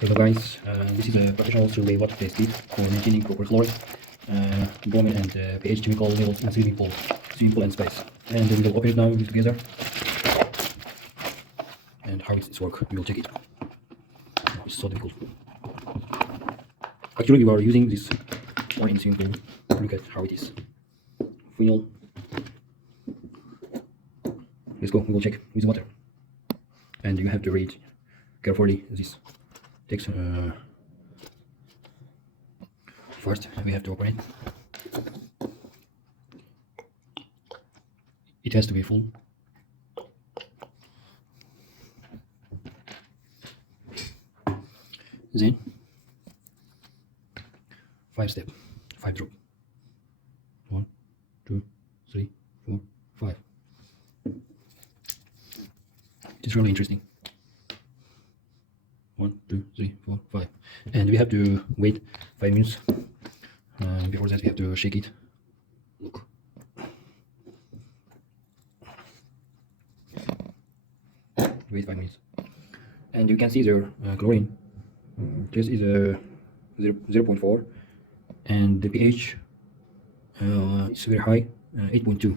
Hello guys, this is a professional survey water test kit for maintaining proper chlorine, bromine and pH chemical levels in swimming pool and space. And we will open it now together. And how it's work, we will check it. It's so difficult. Actually, we are using this one in swimming pool. Look at how it is. Funnel. Let's go. We will check with water. And you have to read carefully this text. First, we have to open it. It has to be full. Then 5 step, 5 drop. 1, 2, 3, 4, 5. It's really interesting. 1, 2, 3, 4, 5. And we have to wait 5 minutes. Before that, we have to shake it. Look. Wait 5 minutes. And you can see the chlorine. This is a 0.4, and the pH is very high, 8.2.